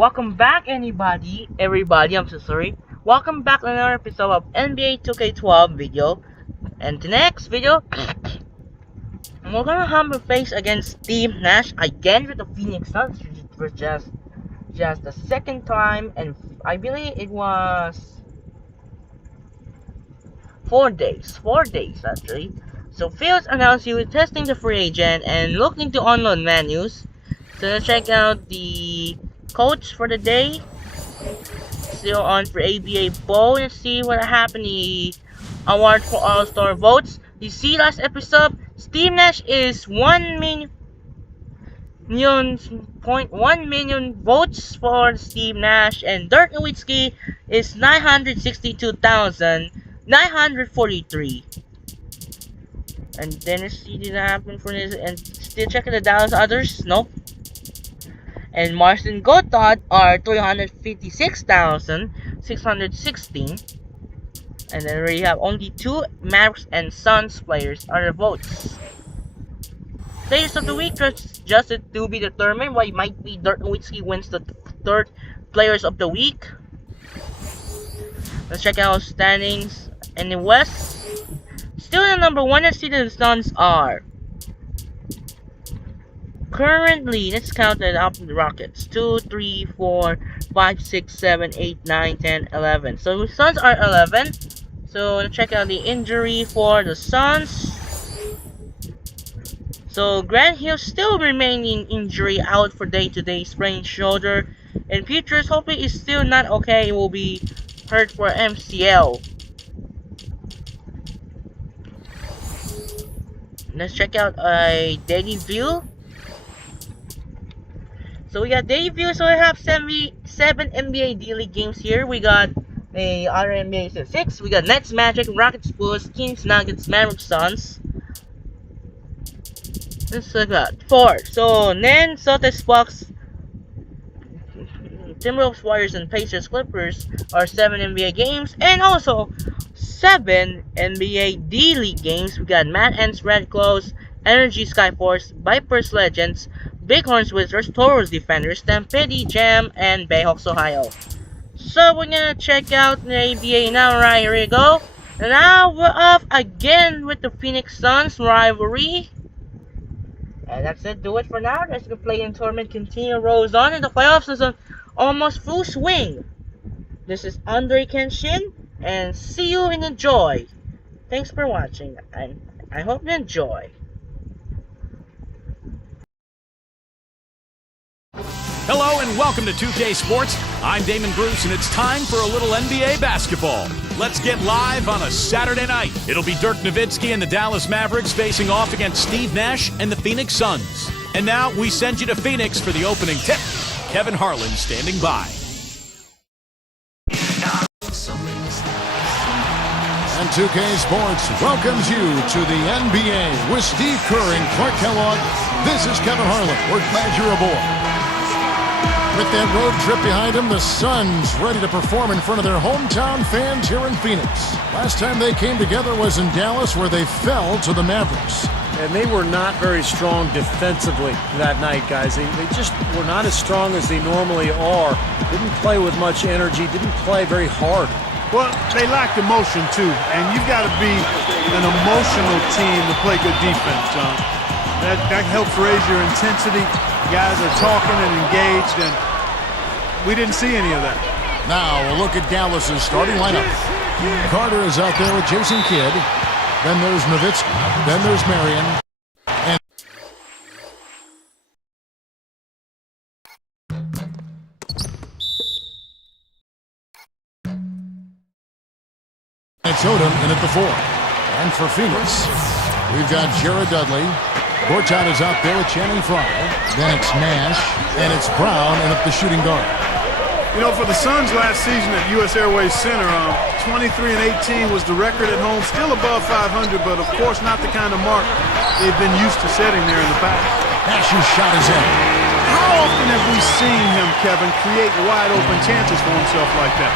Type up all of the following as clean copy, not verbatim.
Welcome back, everybody, I'm so sorry. Welcome back to another episode of NBA 2K12 video. And the next video, we're gonna have a face against Steve Nash again with the Phoenix Suns for just the second time, and I believe it was 4 days actually. So Fields announced he was testing the free agent and looking into online menus. So let's check out the coach for the day. Still on for ABA Bowl. Let's see what happened. The award for All-Star votes. You see last episode, Steve Nash is 1.1 million votes for Steve Nash, and Dirk is 962,943. And then let's see did that happen for this, and still checking the Dallas others. Nope. And Marston Gotthard are 356,616. And then we have only 2 Mavericks and Suns players are the votes. Players of the week just to be determined. Why might be Dirk Nowitzki wins the third Players of the Week. Let's check out standings in the West. Still the number 1 seeded Suns are. Currently, let's count it up the Rockets. 2, 3, 4, 5, 6, 7, 8, 9, 10, 11. So the Suns are 11. So let's check out the injury for the Suns. So Grant Hill still remaining injury out for day-to-day sprained shoulder. And Peters hopefully is still not okay. It will be hurt for MCL. Let's check out a daily view. So we got daily view. So we have 7 NBA D-League games here. We got the other NBA 6. We got Nets, Magic, Rockets, Bulls, Kings, Nuggets, Mavericks, Suns. Let's look at 4. So then Celtics, Bucks, Timberwolves, Warriors, and Pacers, Clippers are 7 NBA games, and also 7 NBA D-League games. We got Mad Ants, Red Claws, Energy Skyforce, Vipers Legends, Bighorns Wizards, Toros Defenders, Stampede Jam, and Bayhawks Ohio. So we're gonna check out the ABA now. Right, here we go. And now we're off again with the Phoenix Suns rivalry. And that's it. Do it for now. Let's go play in tournament. Continue rolls on, and the playoffs is on almost full swing. This is Andre Kenshin, and see you and enjoy. Thanks for watching, and I hope you enjoy. Hello and welcome to 2K Sports. I'm Damon Bruce, and it's time for a little NBA basketball. Let's get live on a Saturday night. It'll be Dirk Nowitzki and the Dallas Mavericks facing off against Steve Nash and the Phoenix Suns. And now we send you to Phoenix for the opening tip. Kevin Harlan standing by. And 2K Sports welcomes you to the NBA with Steve Kerr and Clark Kellogg. This is Kevin Harlan. We're glad you're aboard. With that road trip behind them, the Suns ready to perform in front of their hometown fans here in Phoenix. Last time they came together was in Dallas, where they fell to the Mavericks. And they were not very strong defensively that night, guys. They just were not as strong as they normally are. Didn't play with much energy, didn't play very hard. Well, they lacked emotion, too. And you've got to be an emotional team to play good defense, John. That helps raise your intensity. Guys are talking and engaged, and we didn't see any of that. Now a look at Dallas's starting lineup. Carter is out there with Jason Kidd. Then there's Nowitzki. Then there's Marion. And Odom in at the 4. And for Phoenix, we've got Jared Dudley. Gortat is out there with Channing Frye. Then it's Nash, and it's Brown in at the shooting guard. You know, for the Suns last season at U.S. Airways Center, 23 and 18 was the record at home. Still above 500, but of course not the kind of mark they've been used to setting there in the past. Nash's shot is in. How often have we seen him, Kevin, create wide open chances for himself like that?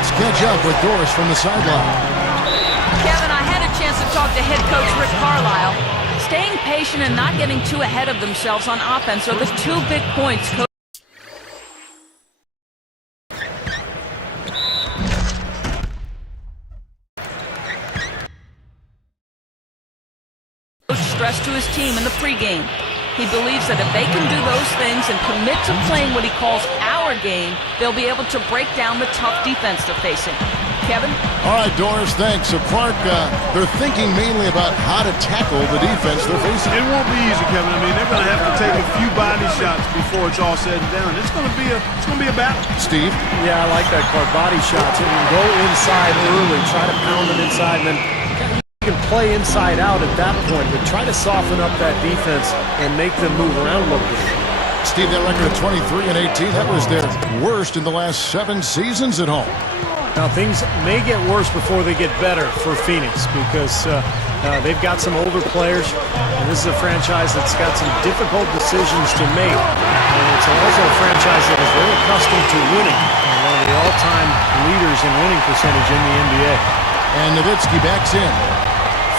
Let's catch up with Doris from the sideline. Kevin, I had a chance to talk to head coach Rick Carlisle. Staying patient and not getting too ahead of themselves on offense are the 2 big points Coach stressed to his team in the pregame. He believes that if they can do those things and commit to playing what he calls our game, they'll be able to break down the tough defense they're facing. Kevin? All right, Doris, thanks. So, Clark, they're thinking mainly about how to tackle the defense they're facing. It won't be easy, Kevin. I mean, they're going to have to take a few body shots before it's all said and done. It's going to be a battle. Steve? Yeah, I like that, Clark. Body shots. And go inside early. Try to pound them inside, and then you can play inside out at that point, but try to soften up that defense and make them move around a little bit. Steve, that record of 23-18, that was their worst in the last 7 seasons at home. Now, things may get worse before they get better for Phoenix because they've got some older players, and this is a franchise that's got some difficult decisions to make. And it's also a franchise that is very accustomed to winning, and one of the all-time leaders in winning percentage in the NBA. And Nowitzki backs in.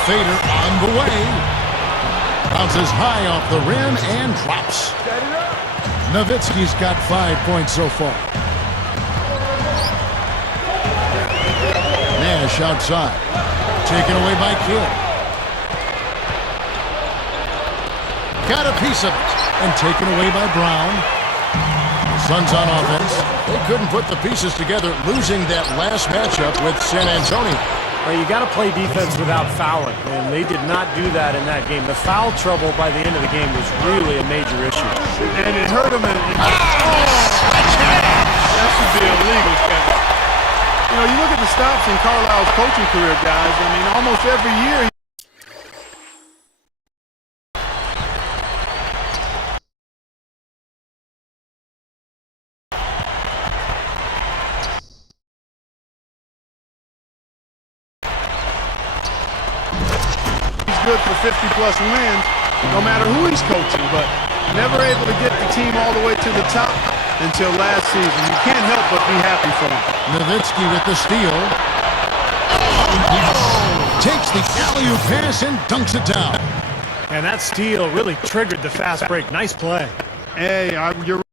Fader on the way. Bounces high off the rim and drops. Nowitzki's got 5 points so far. Nash outside. Taken away by Kidd. Got a piece of it. And taken away by Brown. The Suns on offense. They couldn't put the pieces together, losing that last matchup with San Antonio. Well, you got to play defense without fouling, and they did not do that in that game. The foul trouble by the end of the game was really a major issue. And it hurt them. That should be illegal, Kevin. You know, you look at the stops in Carlisle's coaching career, guys. I mean, almost every year. Good for 50-plus wins, no matter who he's coaching, but never able to get the team all the way to the top until last season. You can't help but be happy for him. Nowitzki with the steal. Takes the alley-oop pass and dunks it down. And that steal really triggered the fast break. Nice play. Hey, you're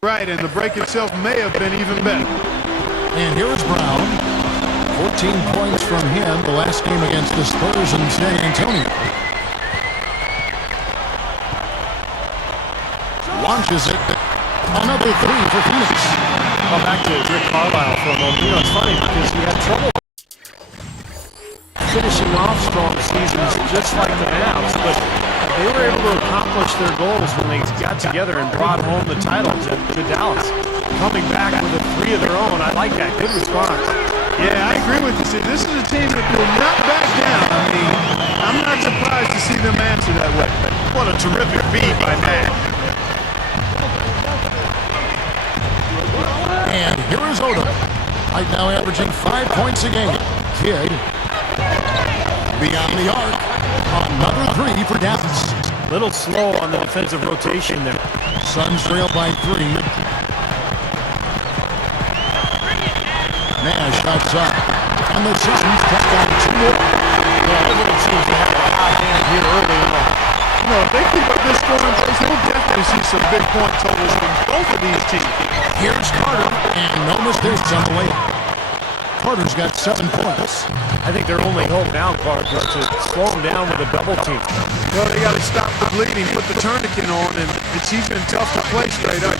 right, and the break itself may have been even better. And here is Brown. 14 points from him the last game against the Spurs in San Antonio. Launches it. Another 3 for Phoenix. Well, back to Rick Carlisle for a moment. You know, it's funny because he had trouble finishing off strong seasons just like the Mavs, but they were able to accomplish their goals when they got together and brought home the title to Dallas. Coming back with a 3 of their own, I like that. Good response. Yeah, I agree with you. See, this is a team that will not back down. I mean, I'm not surprised to see them answer that way. What a terrific feed by Matt. And here is Odom. Right now averaging 5 points a game. Kidd. Beyond the arc. Another 3 for Dallas. Little slow on the defensive rotation there. Suns trail by 3. Nash outside. And the Suns tack on 2 more. Yeah, everyone seems to have a hot hand here early on. You know, if they keep up this scoring pace, we'll definitely see some big point totals from both of these teams. Here's Carter. And no mistakes on the way. Carter's got 7 points. I think their only hope now, Clark, is to slow him down with a double team. Well, they got to stop the bleeding, put the tourniquet on, and he's been tough to play straight up.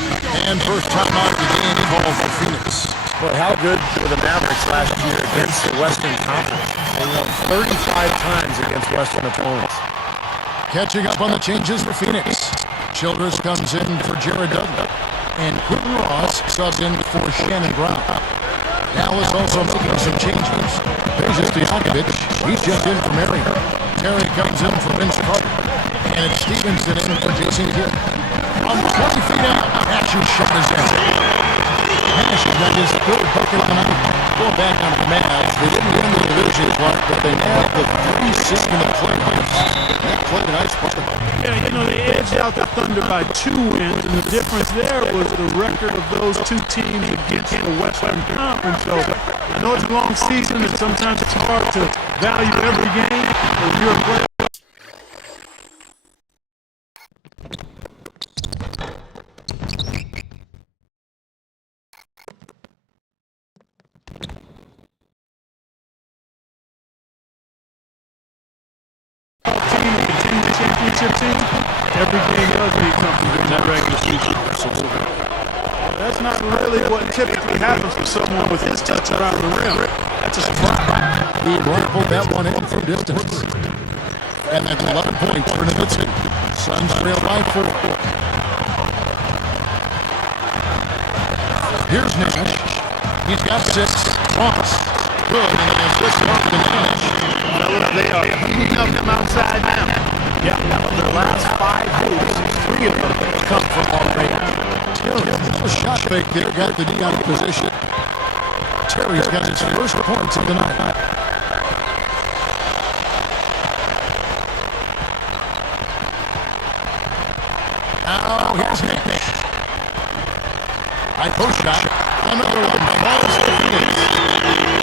And first time out of the game called for Phoenix. But how good were the Mavericks last year against the Western Conference? They won 35 times against Western opponents. Catching up on the changes for Phoenix. Childress comes in for Jared Dudley. And Quentin Ross subs in for Shannon Brown. Dallas also making some changes. There's Stojakovic. He's just in for Marion. Terry comes in for Vince Carter. And it's Stevenson in for Jason Kidd. From 20 feet out, Nash's shot is in. Nash has got his 3rd bucket of the night. Going back on the Mavs, they didn't win the division, Clark, but they nailed the 3 seed in the playoffs. That played a nice part. Yeah, you know, it's edged out the Thunder by 2 wins, and the difference there was the record of those two teams against the Western Conference. So I know it's a long season, and sometimes it's hard to value every game, but if you're a player, team and continue the championship team, every game does mean something during that regular season. Absolutely. That's not really what typically happens for someone with his touch around the rim. That's a surprise. He rifled that one in from distance. And that's 11 points for Nowitzki. Suns trail by 4. Here's Nash. He's got 6. Ross. Good. And an assist off to Nash. They are heating up them outside now. Yeah, of their last 5 moves, 3 of them come from long range. A shot fake there. Got the D out of position. Terry's got his first points of the night. Now, here's Nick. High post shot. Another one falls to Phoenix.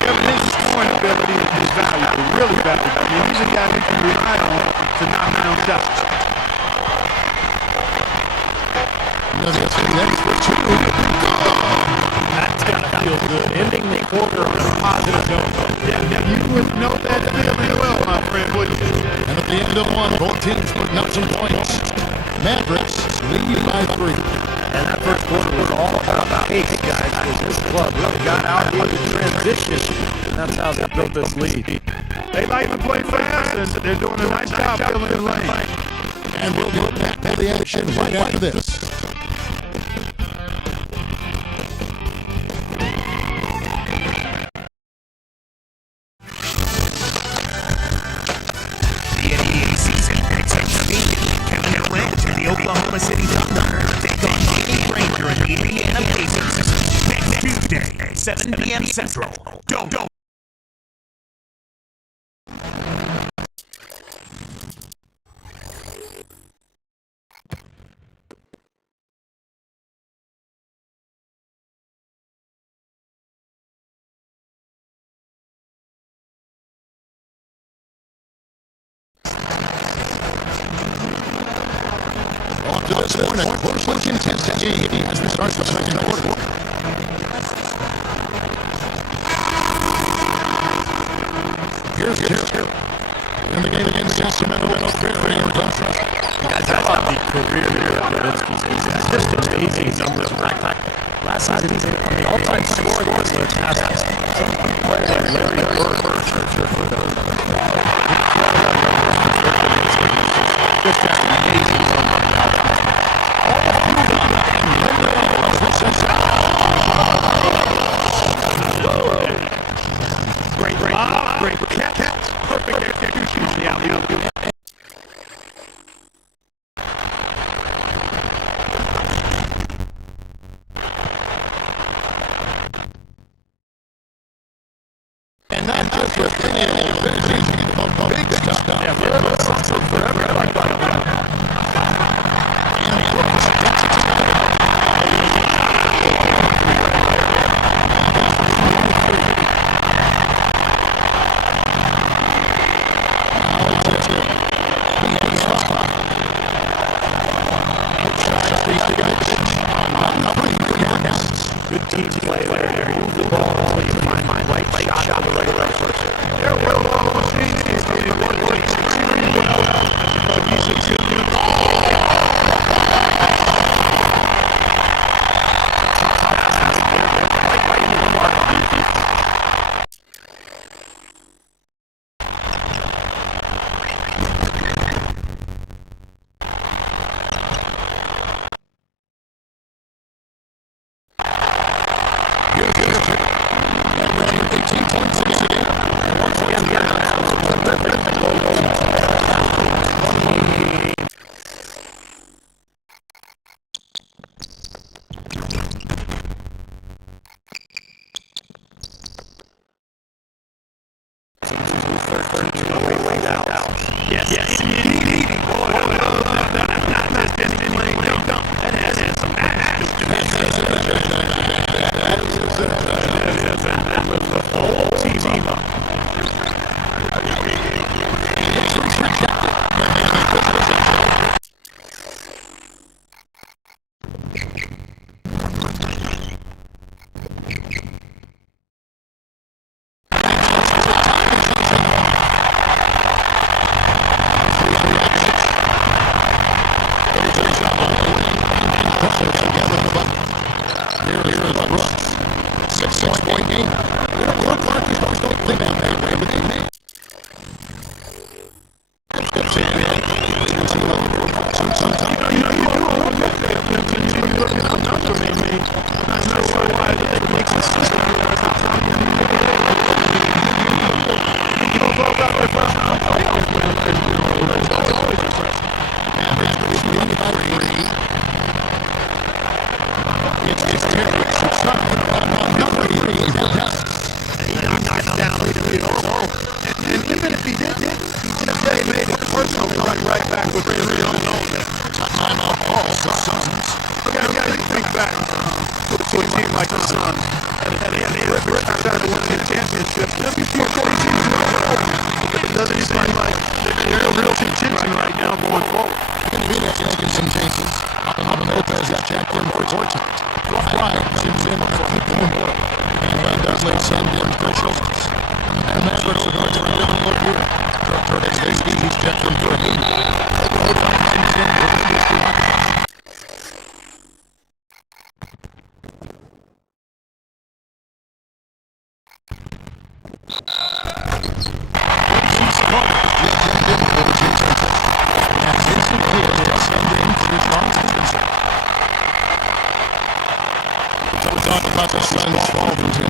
Kevin, his scoring ability is valuable, really valuable. I mean, he's a guy you can rely on to knock down shots. Nowitzki, that's for 2. That's got to feel good. Ending the quarter on a positive note. Yeah, you would know that feeling well, my friend, wouldn't you? And at the end of 1, both teams putting up some points. Mavericks lead by 3. And that first quarter was all about pace, guys, because this club really got out in the transition. And that's how they built this lead. They like to play fast, and they're doing a nice job filling the lane. And we'll get back to the action right after this. The NBA season picks up speed. Kevin Durant and the Oklahoma City Thunder take on Danny Granger and the Indiana Pacers next Tuesday, 7 p.m. Central. Don't. To this point, a closely contested game as we start the second quarter. Here's Dirk. In the game against Sacramento, very impressive. Guys, I thought the career here at Nowitzki's is just amazing numbers. Last season, he's on the all-time scoring list with passes. Some players like Larry Bird for the just amazing. Great catch. Perfect execution on the alley-oop. And not just with any old big stuff. Yeah, forever. I like that. Good team play there. You move the ball until you find my right shot on the right person. They're well on the team. He's getting one way extremely well. He's a good Here's Brooks. 6-point game. Look like he's going to play down that way, but they may.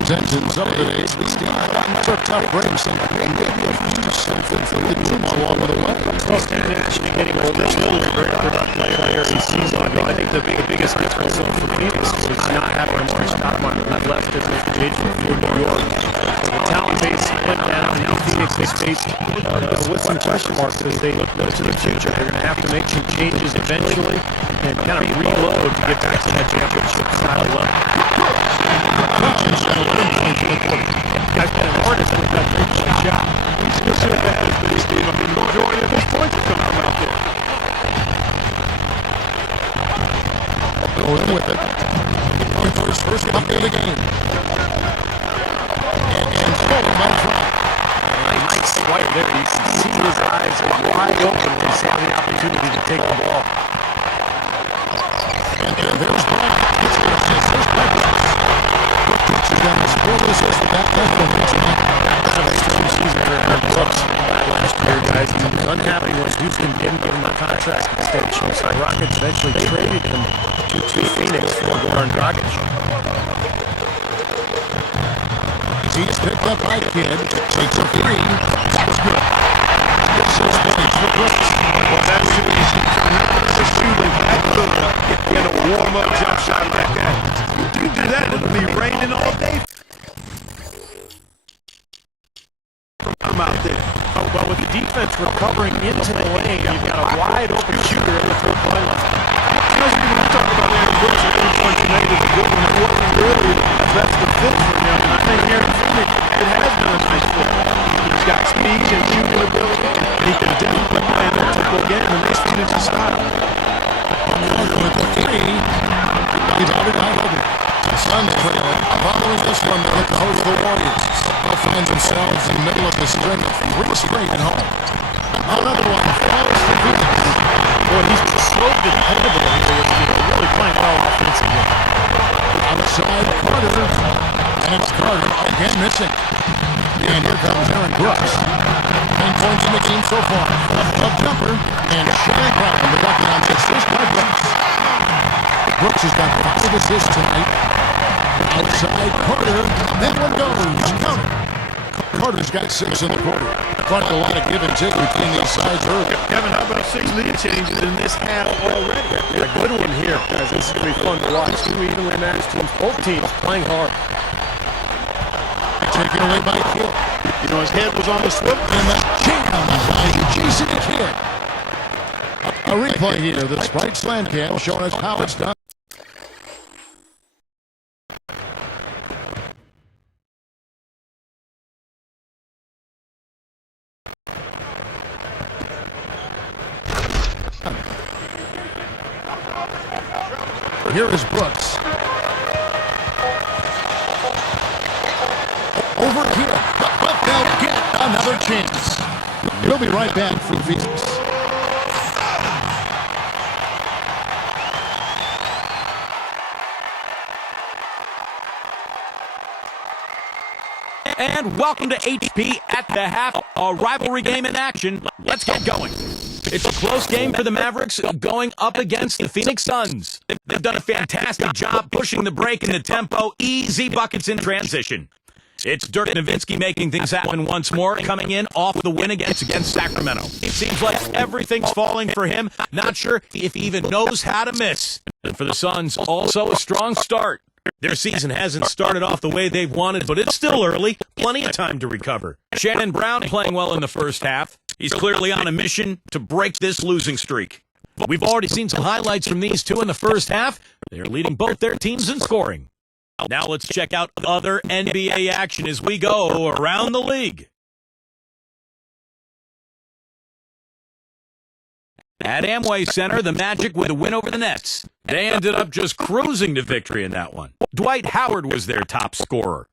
Engines up today. Took tough breaks and maybe a few something for the team along the way. Actually getting older, still a very productive player. He sees on. I think the biggest difference for Phoenix was not having a more stop mark left as a free agent for New York. The talent base went down, and now Phoenix is faced with some question marks as they look to the future. They're going to have to make some changes eventually and kind of reload to get back to that championship style level. Guy's been an artist with that three-point shot. He's still should have had it for this team. I mean, the majority of his points have come from out there. Going with it. Going for his first bucket of the game. And stolen by Fry. Nice swipe there. You can see his eyes are wide open when he saw the opportunity to take the ball. And there's Bryant. It's the first bucket. She's got a scoreless with that She's never had Brooks last year, guys. He was unhappy when Houston didn't give him a contract extension, so Rockets eventually traded him to Phoenix for Goran Dragic. He's picked up by Kidd. Takes a three. That's good. Gets 6 points for Brooks. Well, that's tremendous shooting. That good. Get a warm-up jump shot like that. You do that, it'll be raining all day. From out there. Oh, well, with the defense recovering into the lane, you've got a wide open shooter at the 3-point line. You know, when we talk about Aaron Brooks, and three-point tonight is a good one. It wasn't really the best of fit for him. And I think here in Phoenix, it has been a nice fit. He's got speed and shooting ability. And he can definitely play in that tempo game, and they speed into style. With the three, he's out of time. The Suns trailing. Following this one, they hit the host of the Warriors. They'll find themselves in the middle of the string of 3 straight at home. Another one falls to Phoenix. Boy, he's so dependable here. Really playing well offensively. Outside Carter. And it's Carter again missing. And here comes Aaron Brooks. 9 points in the game so far. A jumper. And Sherry Brown, the bucket on 6 by Brooks. Brooks has got 5 assists tonight. Outside Carter. That one goes. Counter. Carter's got 6 in the quarter. Quite a lot of give and take between these sides early. Kevin, how about 6 lead changes in this half already? A good one here, guys. This is going to be fun to watch. 2 evenly matched teams. Both teams playing hard. Taken away by Kidd. You know, his head was on the swivel. And the jam by Jason Kidd. A replay here. The Sprite Slam Cam showing us how it's done. Here is Brooks. Over Kidd. But they'll get another chance. We'll be right back from Phoenix. And welcome to HP at the half, a rivalry game in action. Let's get going. It's a close game for the Mavericks going up against the Phoenix Suns. They've done a fantastic job pushing the break in the tempo, easy buckets in transition. It's Dirk Nowitzki making things happen once more, coming in off the win against Sacramento. It seems like everything's falling for him, not sure if he even knows how to miss. And for the Suns, also a strong start. Their season hasn't started off the way they've wanted, but it's still early. Plenty of time to recover. Shannon Brown playing well in the first half. He's clearly on a mission to break this losing streak. We've already seen some highlights from these two in the first half. They're leading both their teams in scoring. Now let's check out other NBA action as we go around the league. At Amway Center, the Magic with a win over the Nets. They ended up just cruising to victory in that one. Dwight Howard was their top scorer.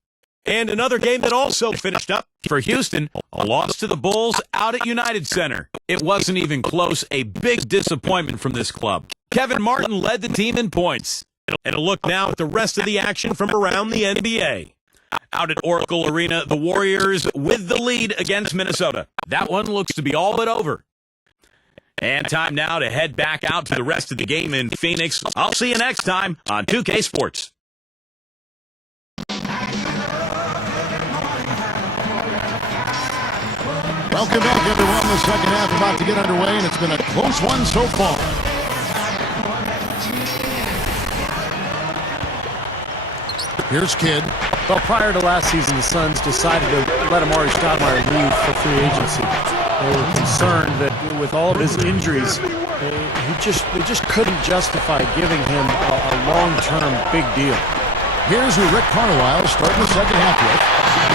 And another game that also finished up for Houston, a loss to the Bulls out at United Center. It wasn't even close, a big disappointment from this club. Kevin Martin led the team in points. And a look now at the rest of the action from around the NBA. Out at Oracle Arena, the Warriors with the lead against Minnesota. That one looks to be all but over. And time now to head back out to the rest of the game in Phoenix. I'll see you next time on 2K Sports. Welcome back, everyone. The second half about to get underway, and it's been a close one so far. Here's Kidd. Well, prior to last season, the Suns decided to let Amari Stoudemire leave for free agency. They were concerned that with all of his injuries, they just couldn't justify giving him a long-term big deal. Here's who Rick Carlisle starting the second half with.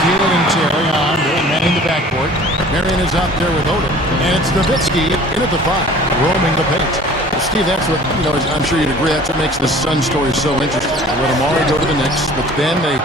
Keelan and Terry on, they're manning the backcourt. Marion is out there with Odom. And it's Nowitzki in at the 5, roaming the paint. Well, Steve, that's what, I'm sure you'd agree, that's what makes the Sun story so interesting. They let Amari go to the Knicks, but then they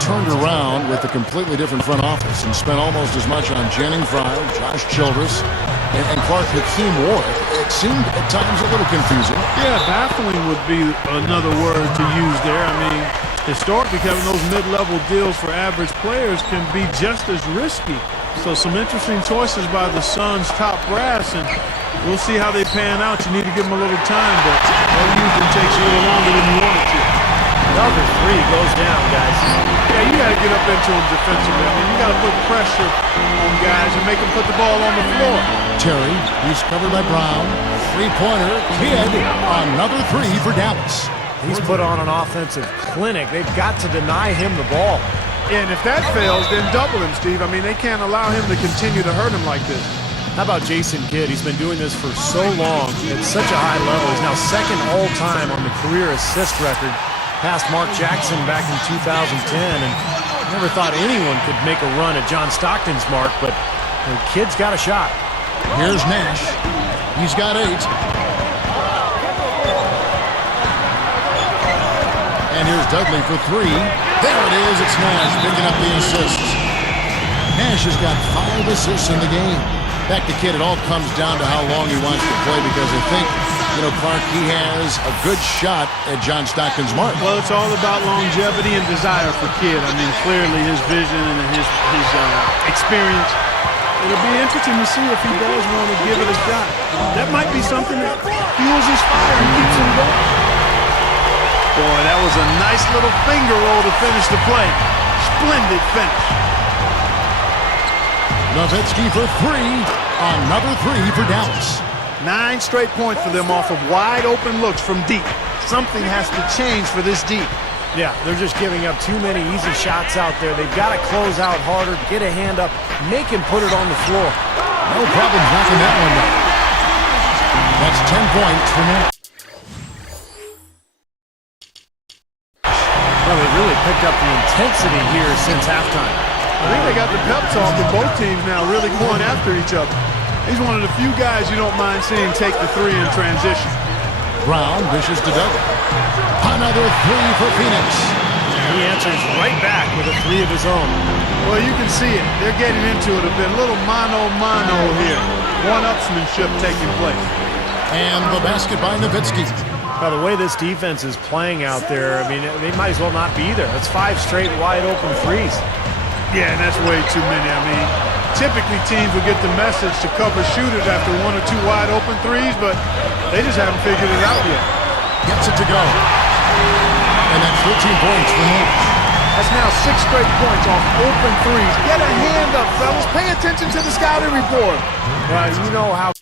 turned around with a completely different front office and spent almost as much on Jennings Fryer, Josh Childress, and Clark Hakeem Ward. It seemed at times a little confusing. Yeah, baffling would be another word to use there. I mean, historically, Kevin, those mid-level deals for average players can be just as risky. So some interesting choices by the Suns' top brass, and we'll see how they pan out. You need to give them a little time, but that usually takes a little longer than you want it to. Another three goes down, guys. Yeah, you got to get up into them defensively. I mean, you got to put pressure on guys and make them put the ball on the floor. Terry, he's covered by Brown. Three-pointer, Kidd, another 3 for Dallas. He's put on an offensive clinic. They've got to deny him the ball. And if that fails, then double him, Steve. I mean, they can't allow him to continue to hurt him like this. How about Jason Kidd? He's been doing this for so long at such a high level. He's now second all-time on the career assist record, past Mark Jackson back in 2010. And I never thought anyone could make a run at John Stockton's mark, but Kidd's got a shot. Here's Nash. He's got 8. And here's Dudley for 3. There it is. It's Nash picking up the assists. Nash has got 5 assists in the game. Back to Kidd, it all comes down to how long he wants to play, because I think, Clark, he has a good shot at John Stockton's mark. Well, it's all about longevity and desire for Kidd. I mean, clearly his vision and his experience. It'll be interesting to see if he does want to give it a shot. That might be something that fuels his fire and keeps him going. Boy, that was a nice little finger roll to finish the play. Splendid finish. Nowitzki for 3. Another 3 for Dallas. 9 straight points for them off of wide open looks from deep. Something has to change for this deep. Yeah, they're just giving up too many easy shots out there. They've got to close out harder, get a hand up, make him put it on the floor. No problem knocking that one down. That's 10 points for Nash. Well, they really picked up the intensity here since halftime. I think they got the pep talk with both teams now really going after each other. He's one of the few guys you don't mind seeing take the 3 in transition. Brown dishes to Dudley. Another 3 for Phoenix. He answers right back with a 3 of his own. Well, you can see it. They're getting into it a bit. A little mano-mano here. One-upsmanship taking place. And the basket by Nowitzki. By the way this defense is playing out there, I mean, they might as well not be there. That's 5 straight wide-open threes. Yeah, and that's way too many. I mean, typically teams will get the message to cover shooters after 1 or 2 wide open threes, but they just haven't figured it out yet. Gets it to go. And that's 13 points for Nash. That's now 6 straight points off open threes. Get a hand up, fellas. Pay attention to the scouting report. Well, you know how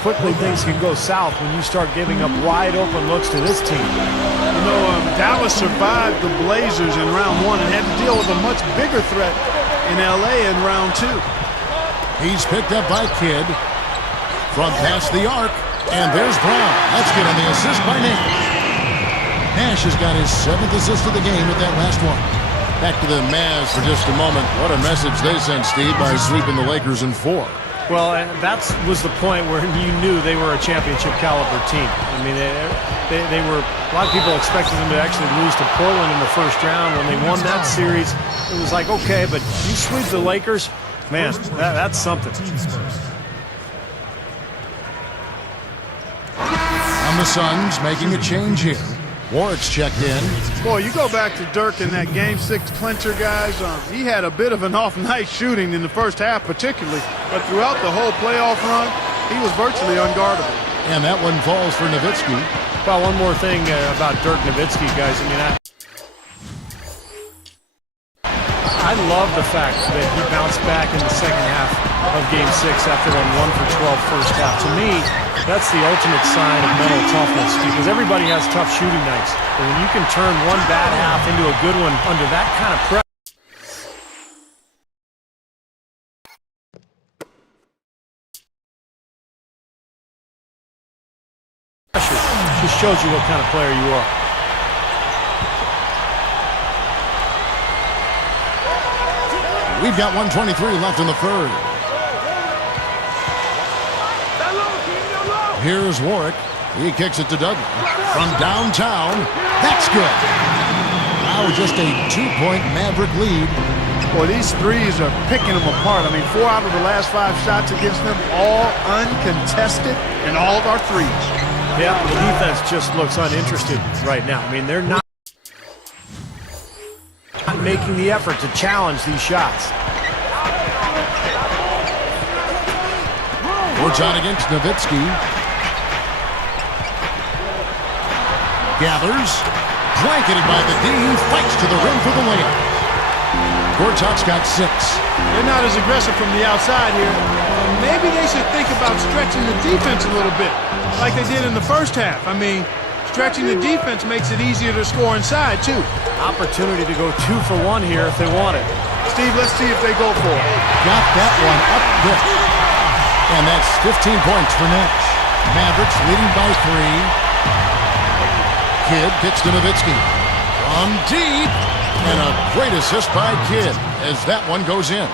quickly things can go south when you start giving up wide open looks to this team. You know, Dallas survived the Blazers in round 1 and had to deal with a much bigger threat in L.A. in round 2. He's picked up by Kidd from past the arc. And there's Brown. That's good on the assist by Nash. Nash has got his 7th assist of the game with that last one. Back to the Mavs for just a moment. What a message they sent, Steve, by sweeping the Lakers in 4. Well, that was the point where you knew they were a championship caliber team. I mean, they were, a lot of people expected them to actually lose to Portland in the first round. When they won that series, it was like, okay, but you sweep the Lakers, man, that's something. On the Suns, making a change here. Warwick's checked in. Boy, you go back to Dirk in that Game 6 clincher, guys. He had a bit of an off night shooting in the first half particularly, but throughout the whole playoff run, he was virtually unguardable. And that one falls for Nowitzki. Well, one more thing about Dirk Nowitzki, guys. I mean, I love the fact that he bounced back in the second half of Game 6 after a 1-for-12 first half. To me, that's the ultimate sign of mental toughness because everybody has tough shooting nights. But when you can turn one bad half into a good one under that kind of pressure, just shows you what kind of player you are. We've got 1:23 left in the third. Here's Warwick. He kicks it to Douglas. From downtown, that's good. Now just a 2-point Maverick lead. Boy, these threes are picking them apart. I mean, 4 out of the last 5 shots against them, all uncontested, and all of our threes. Yeah, the defense just looks uninterested right now. I mean, they're not making the effort to challenge these shots. Works on against Nowitzki. Gathers. Blanketed by the D. Fights to the rim for the layup. Gortat's got 6. They're not as aggressive from the outside here. Maybe they should think about stretching the defense a little bit, like they did in the first half. I mean, stretching the defense makes it easier to score inside, too. Opportunity to go 2 for 1 here if they want it. Steve, let's see if they go for it. Got that one up quick. And that's 15 points for Nash. Mavericks leading by 3. Kidd kicks to Nowitzki. From deep. And a great assist by Kidd as that one goes in.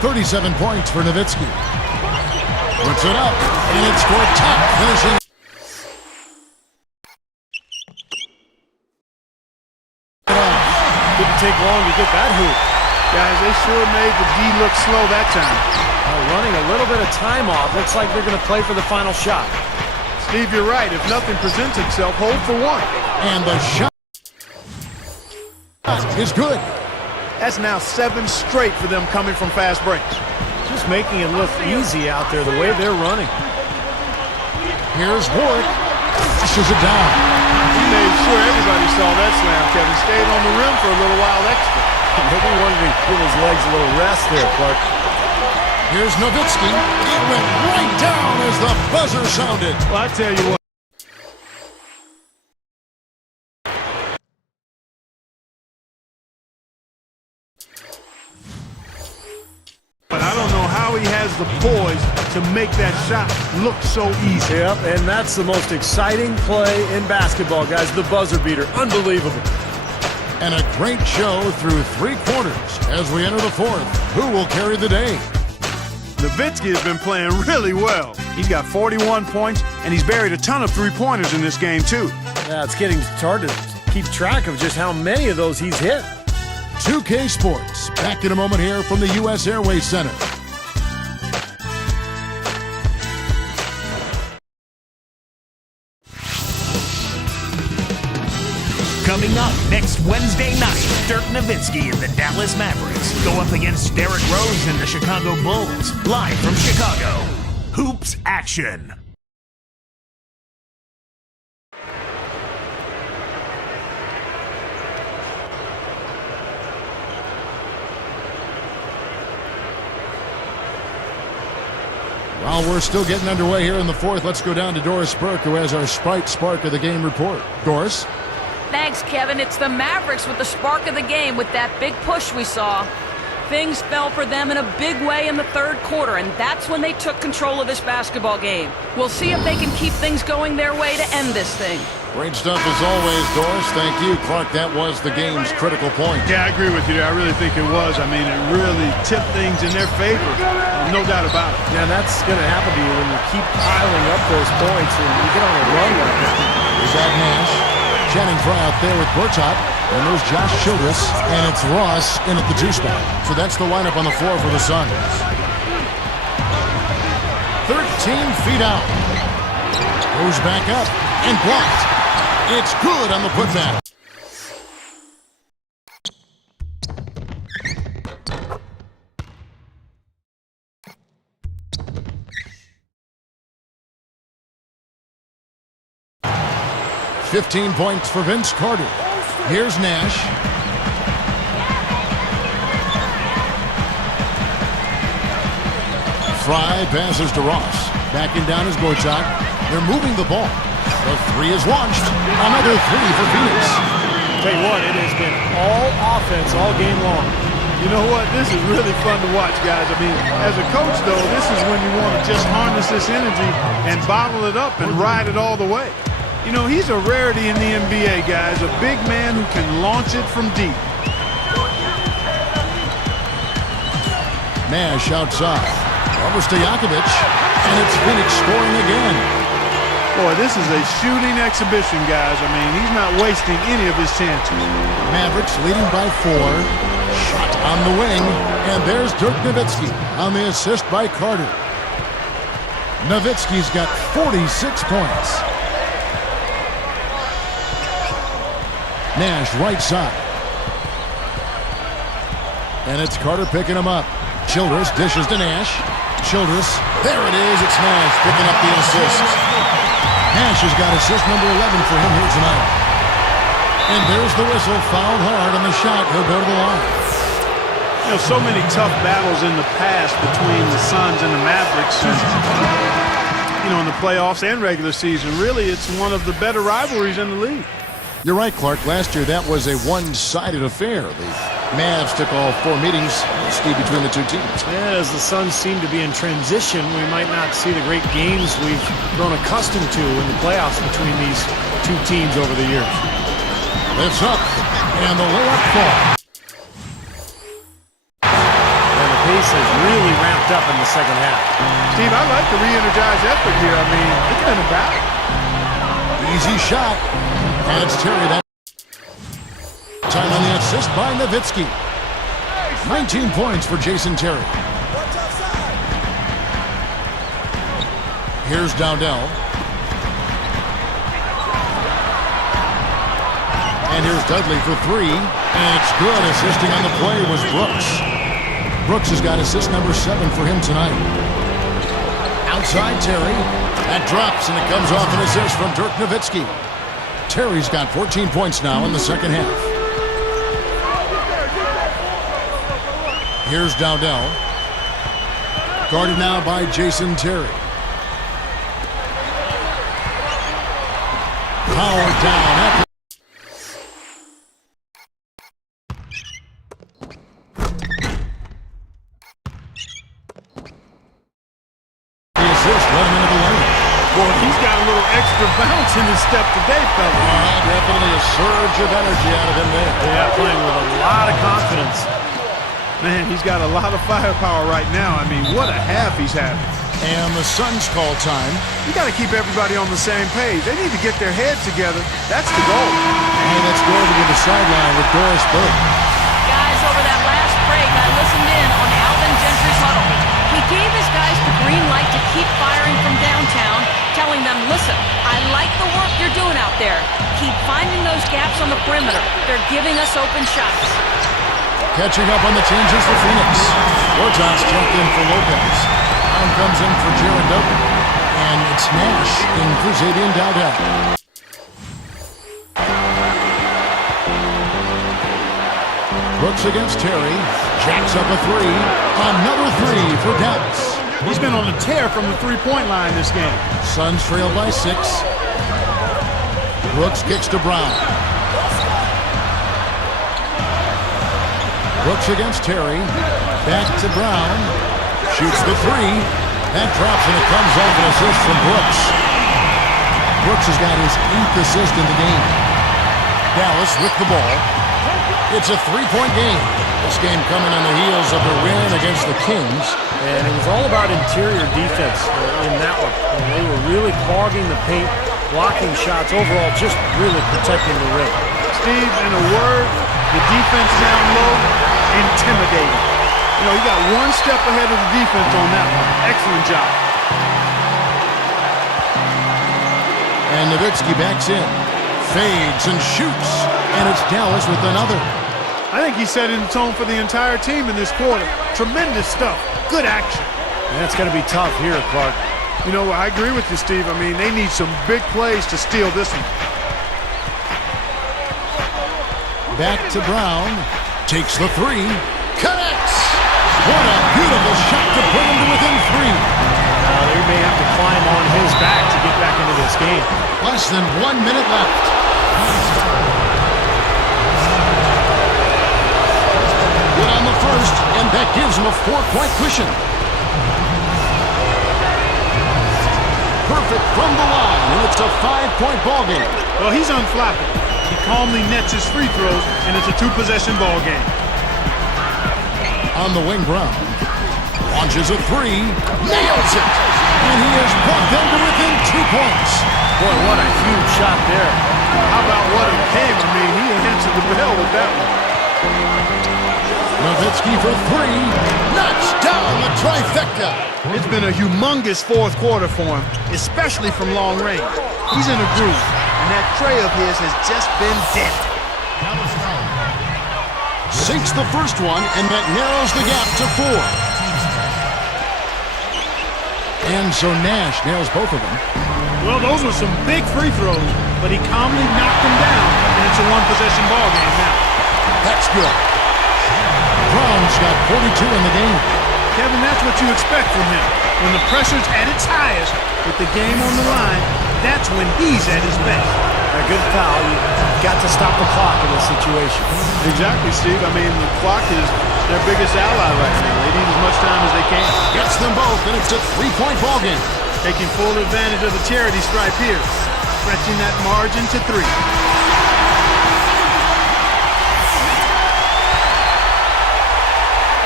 37 points for Nowitzki. Puts it up. And it's Gortat finishing. Didn't take long to get that hoop. Guys, they sure made the D look slow that time. Running a little bit of time off. Looks like they're going to play for the final shot. Steve, you're right. If nothing presents itself, hold for 1. And the shot is good. That's now 7 straight for them coming from fast breaks. Just making it look easy out there the way they're running. Here's Warwick. Pushes it down. He made sure everybody saw that slam, Kevin. Stayed on the rim for a little while extra. Maybe wanted to give his legs a little rest there, Clark. Here's Nowitzki. It went right down as the buzzer sounded. Well, I tell you what. But I don't know how he has the poise to make that shot look so easy. Yep, and that's the most exciting play in basketball, guys. The buzzer beater. Unbelievable. And a great show through 3 quarters as we enter the 4th. Who will carry the day? Nowitzki has been playing really well. He's got 41 points, and he's buried a ton of 3-pointers in this game, too. Yeah, it's getting hard to keep track of just how many of those he's hit. 2K Sports. Back in a moment here from the U.S. Airways Center. Coming up next Wednesday night. Dirk Nowitzki and the Dallas Mavericks go up against Derrick Rose and the Chicago Bulls. Live from Chicago. Hoops action. While we're still getting underway here in the fourth, let's go down to Doris Burke, who has our Sprite Spark of the Game report. Doris? Thanks, Kevin. It's the Mavericks with the spark of the game with that big push we saw. Things fell for them in a big way in the third quarter, and that's when they took control of this basketball game. We'll see if they can keep things going their way to end this thing. Great stuff as always, Doris. Thank you. Clark, that was the game's critical point. Yeah, I agree with you there. I really think it was. I mean, it really tipped things in their favor. No doubt about it. Yeah, that's going to happen to you when you keep piling up those points and you get on a run like that. There's that Nash. Channing Frye out there with Bertot. And there's Josh Childress. And it's Ross in at the 2 spot. So that's the lineup on the floor for the Suns. 13 feet out. Goes back up and blocked. It's good on the putback. $15 points for Vince Carter. Here's Nash. Frye passes to Ross. Backing down is Gortat. They're moving the ball. The 3 is launched. Another 3 for Phoenix. Tell you what, it has been all offense all game long. You know what? This is really fun to watch, guys. I mean, as a coach, though, this is when you want to just harness this energy and bottle it up and ride it all the way. You know, he's a rarity in the NBA, guys. A big man who can launch it from deep. Nash outside. Over Stojakovic. And it's Phoenix scoring again. Boy, this is a shooting exhibition, guys. I mean, he's not wasting any of his chances. Mavericks leading by 4. Shot on the wing. And there's Dirk Nowitzki on the assist by Carter. Nowitzki's got 46 points. Nash right side. And it's Carter picking him up. Childress dishes to Nash. Childress. There it is. It's Nash picking up the assist. Nash has got assist number 11 for him here tonight. And there's the whistle. Fouled hard on the shot. He'll go to the line. You know, so many tough battles in the past between the Suns and the Mavericks. And, you know, in the playoffs and regular season. Really, it's one of the better rivalries in the league. You're right, Clark. Last year, that was a one-sided affair. The Mavs took all 4 meetings, Steve, between the 2 teams. Yeah, as the Suns seem to be in transition, we might not see the great games we've grown accustomed to in the playoffs between these 2 teams over the years. Lifts up, and the layup falls. And the pace has really ramped up in the second half. Steve, I like the re-energized effort here. I mean, it's been a battle. Easy shot. And it's Terry. That time on the assist by Nowitzki. 19 points for Jason Terry. Here's Dowdell. And here's Dudley for 3. And it's good. Assisting on the play was Brooks. Brooks has got assist number 7 for him tonight. Outside Terry. That drops, and it comes off an assist from Dirk Nowitzki. Terry's got 14 points now in the second half. Here's Dowdell. Guarded now by Jason Terry. Power down. The assist led him into the lane. Boy, he's got a little extra bounce in his step today, fella. Definitely a surge of energy out of him there. Yeah, playing with a lot of confidence. Man, he's got a lot of firepower right now. I mean, what a half he's having. And the Suns call time. You got to keep everybody on the same page. They need to get their heads together. That's the goal. And let's go over to the sideline with Doris Burke. Guys, over that last break, I listened in on Alvin Gentry's huddle. He gave his guys the green light to keep firing from downtown, telling them, listen, I like the work you're doing out there. Keep finding those gaps on the perimeter. They're giving us open shots. Catching up on the changes for Phoenix. Hortos checked in for Lopez. Brown comes in for Jared Dudley. And it's Nash in for Xavier Dowdell. Brooks against Terry. Jacks up a three. Another three for Dallas. He's been on a tear from the three-point line this game. Suns trail by 6. Brooks kicks to Brown. Brooks against Terry. Back to Brown. Shoots the three. That drops and it comes off an assist from Brooks. Brooks has got his 8th assist in the game. Dallas with the ball. It's a 3-point game. This game coming on the heels of the win against the Kings. And it was all about interior defense in that one. And they were really clogging the paint, blocking shots, overall just really protecting the rim. Steve, in a word, the defense down low, intimidating. You know, he got one step ahead of the defense on that one. Excellent job. And Nowitzki backs in. Fades and shoots. And it's Dallas with another. I think he set in the tone for the entire team in this quarter. Tremendous stuff. Good action. And that's going to be tough here, Clark. You know, I agree with you, Steve. I mean, they need some big plays to steal this one. Back to Brown. Takes the three. Connects! What a beautiful shot to bring him to within 3. They may have to climb on his back to get back into this game. Less than 1 minute left. Good on the first, and that gives him a 4-point cushion. Perfect from the line, and it's a 5-point ball game. Well, he's unflappable. He calmly nets his free throws, and it's a 2-possession ball game. On the wing, Brown launches a three, nails it, and he has brought them to within 2 points. Boy, what a huge shot there. How about what it came? I mean, he answered the bell with that one. Nowitzki for three, knocks down the trifecta. It's been a humongous fourth quarter for him, especially from long range. He's in a groove, and that tray of his has just been dead. Sinks the first one, and that narrows the gap to 4. And so Nash nails both of them. Well, those were some big free throws, but he calmly knocked them down, and it's a 1-possession ball game now. That's good. Brown's got 42 in the game. Kevin, that's what you expect from him. When the pressure's at its highest, with the game on the line, that's when he's at his best. A good foul. You've got to stop the clock in this situation. Exactly, Steve. I mean, the clock is their biggest ally right now. They need as much time as they can. Gets them both, and it's a 3-point ball game. Taking full advantage of the charity stripe here. Stretching that margin to 3.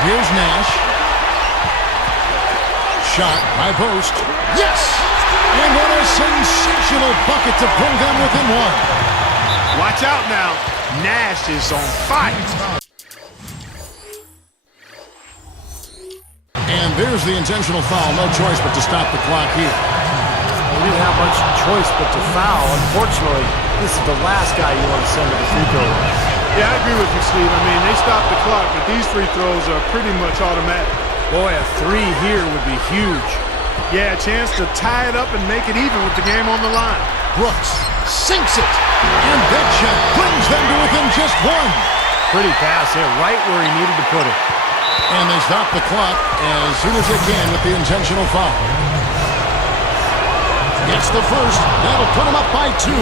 Here's Nash. Shot by post. Yes! And what a sensational bucket to bring them within 1. Watch out now. Nash is on fire. And there's the intentional foul. No choice but to stop the clock here. We didn't have much choice but to foul. Unfortunately, this is the last guy you want to send to the free throw line. Yeah, I agree with you, Steve. I mean, they stopped the clock, but these free throws are pretty much automatic. Boy, a 3 here would be huge. Yeah, a chance to tie it up and make it even with the game on the line. Brooks sinks it. And that shot brings them to within just 1. Pretty pass here, right where he needed to put it. And they stop the clock as soon as they can with the intentional foul. Gets the first. That'll put them up by 2. 2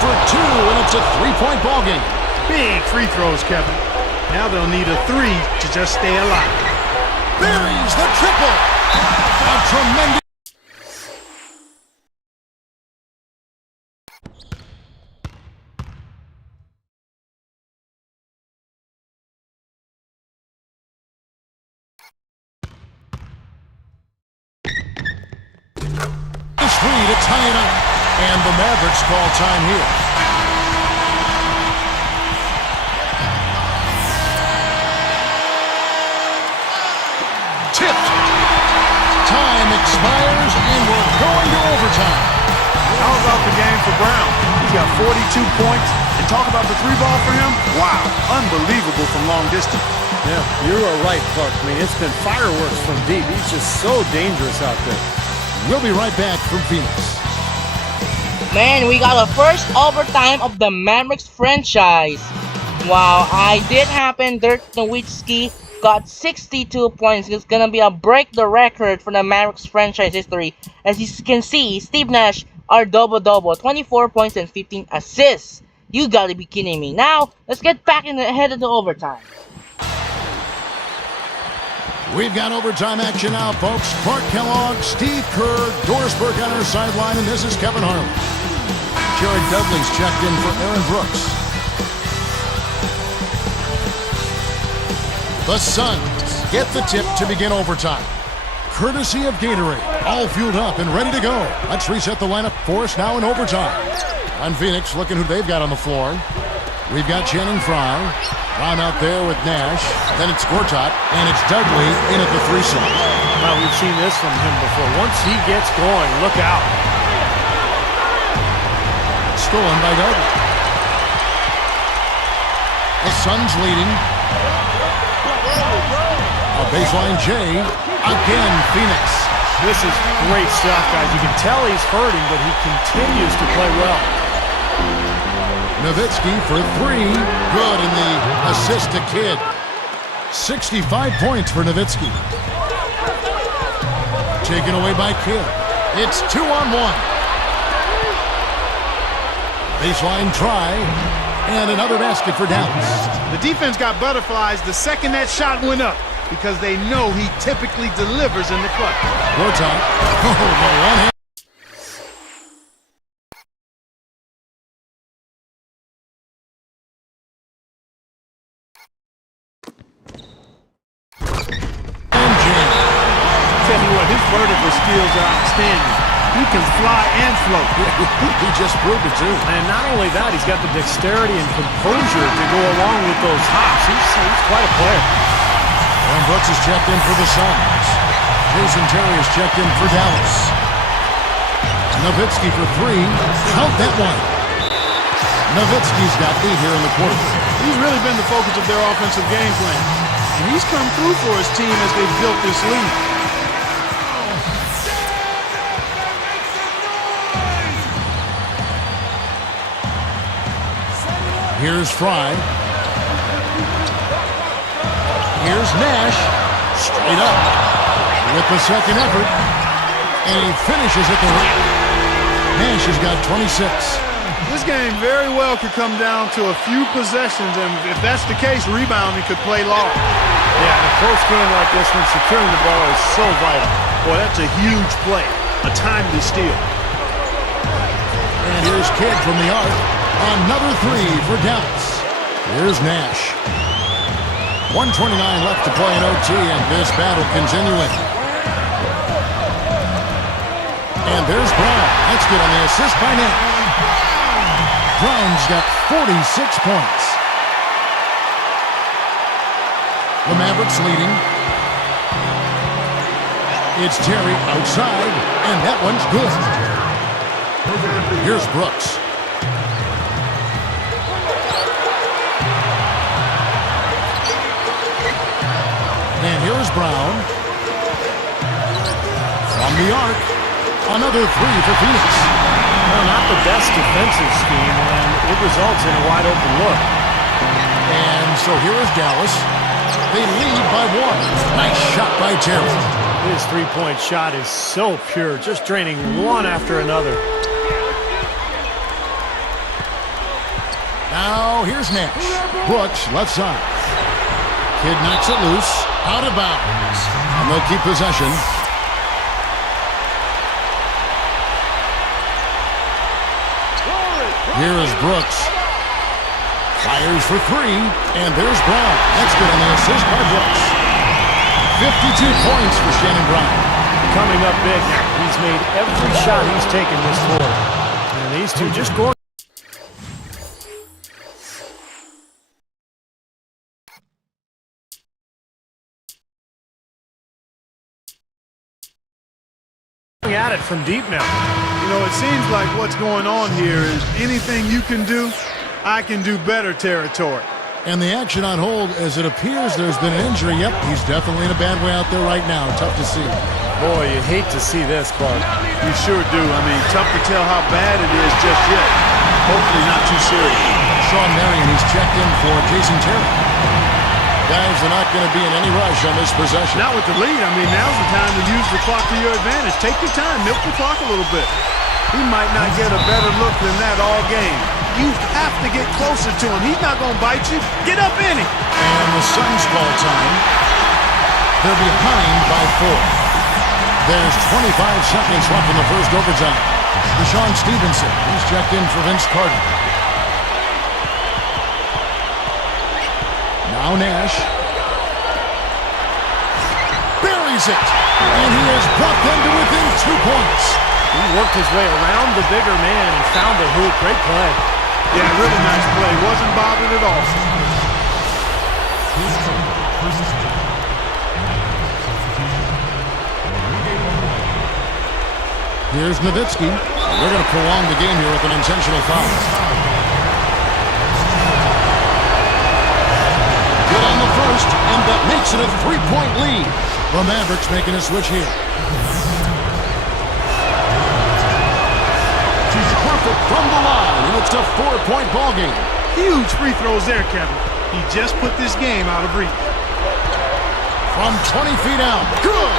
for 2, and it's a 3-point ball game. Big free throws, Kevin. Now they'll need a 3 to just stay alive. Buries the triple. A tremendous. Three to tie it up. And the Mavericks call time here. Tipped. expires, and we're going to overtime. How about the game for Brown? He's got 42 points. And talk about the three ball for him. Wow, unbelievable from long distance. Yeah, you are right, Clark. I mean, it's been fireworks from deep. He's just so dangerous out there. We'll be right back from Phoenix. Man, we got a first overtime of the Mavericks franchise. Wow, it did happen. Dirk Nowitzki got 62 points. It's gonna be a break the record for the Mavericks franchise history. As you can see, Steve Nash are double-double, 24 points and 15 assists. You gotta be kidding me. Now, let's get back ahead of the overtime. We've got overtime action now, folks. Clark Kellogg, Steve Kerr, Doris Burke on our sideline, and this is Kevin Harlan. Jared Dudley's checked in for Aaron Brooks. The Suns get the tip to begin overtime. Courtesy of Gatorade, all fueled up and ready to go. Let's reset the lineup for us now in overtime. On Phoenix, looking who they've got on the floor. We've got Channing Frye. Brown out there with Nash. Then it's Gortat, and it's Dudley in at the 3 slot. Well, we've seen this from him before. Once he gets going, look out. Stolen by Dudley. The Suns leading. A baseline J. Again, Phoenix. This is great stuff, guys. You can tell he's hurting, but he continues to play well. Nowitzki for 3. Good in the assist to Kidd. 65 points for Nowitzki. Taken away by Kidd. It's 2-on-1. Baseline try. And another basket for Dallas. The defense got butterflies the second that shot went up because they know he typically delivers in the clutch. Gortat. Oh, the one hand. Tell you what, his vertical skills are outstanding. He can fly and float. He just proved it, too. And not only that, he's got the dexterity and composure to go along with those hops. He's quite a player. Aaron Brooks is checked in for the Suns. Jason Terry is checked in for Dallas. Nowitzki for 3. Count that one. Nowitzki's got 8 here in the quarter. He's really been the focus of their offensive game plan. And he's come through for his team as they've built this lead. Here's Frye. Here's Nash. Straight up. With the second effort. And he finishes at the rim. Nash has got 26. This game very well could come down to a few possessions, and if that's the case, rebounding could play large. Yeah, in a close game like this one, securing the ball is so vital. Boy, that's a huge play. A timely steal. And here's Kidd from the arc. Another 3 for Dallas. Here's Nash. 1:29 left to play in OT, and this battle continuing. And there's Brown. That's good on the assist by Nash. Brown's got 46 points. The Mavericks leading. It's Terry outside, and that one's good. Here's Brooks. And here's Brown. From the arc, another 3 for Phoenix. Well, not the best defensive scheme, and it results in a wide open look. And so here is Dallas. They lead by 1. Nice shot by Terry. His three-point shot is so pure, just draining one after another. Now here's Nash. Brooks, left side. Kidd knocks it loose. Out of bounds. And they'll keep possession. Here is Brooks. Fires for 3. And there's Brown. That's good on the assist by Brooks. 52 points for Shannon Brown. Coming up big now. He's made every shot he's taken this quarter. And these two just going. At it from deep now. You know, it seems like what's going on here is anything you can do, I can do better territory. And the action on hold as it appears there's been an injury. Yep, he's definitely in a bad way out there right now. Tough to see. Boy, you hate to see this, Clark. You sure do. I mean, tough to tell how bad it is just yet. Hopefully not too serious. Sean Marion, he's checked in for Jason Terry. Guys are not going to be in any rush on this possession. Not with the lead. I mean, now's the time to use the clock to your advantage. Take your time. Milk the clock a little bit. He might not get a better look than that all game. You have to get closer to him. He's not going to bite you. Get up in it. And the Suns call time. They're behind by 4. There's 25 seconds left in the first overtime. Deshaun Stevenson, he's checked in for Vince Carter. Now Nash. Buries it. And he has brought them to within 2 points. He worked his way around the bigger man and found the hoop. Great play. Yeah, really nice play. Wasn't bothered at all. Here's Nowitzki. We're going to prolong the game here with an intentional foul. Good on the first, and that makes it a 3-point lead. The Mavericks making a switch here. She's perfect from the line, and it's a 4-point ball game. Huge free throws there, Kevin. He just put this game out of reach. From 20 feet out. Good!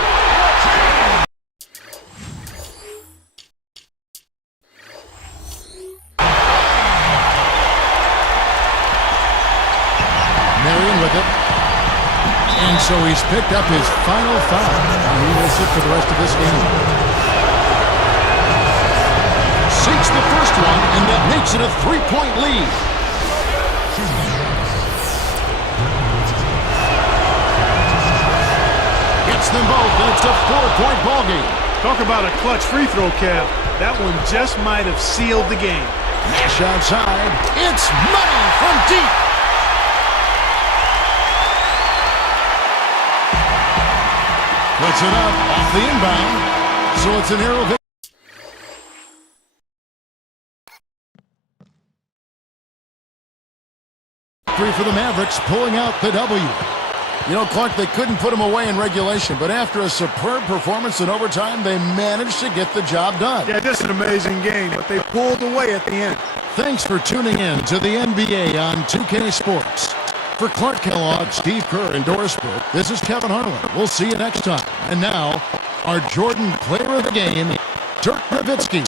Marion with it. And so he's picked up his final foul. And he will sit for the rest of this game. Sinks the first one, and that makes it a 3-point lead. Gets them both, and it's a 4-point ball game. Talk about a clutch free throw, Kev. That one just might have sealed the game. Nash outside. It's money from deep. Puts it up off the inbound. So it's an arrow victory. For the Mavericks, pulling out the W. You know, Clark, they couldn't put him away in regulation, but after a superb performance in overtime, they managed to get the job done. Yeah, just an amazing game, but they pulled away at the end. Thanks for tuning in to the NBA on 2K Sports. For Clark Kellogg, Steve Kerr, and Doris Burke, this is Kevin Harlan. We'll see you next time. And now, our Jordan Player of the Game, Dirk Nowitzki.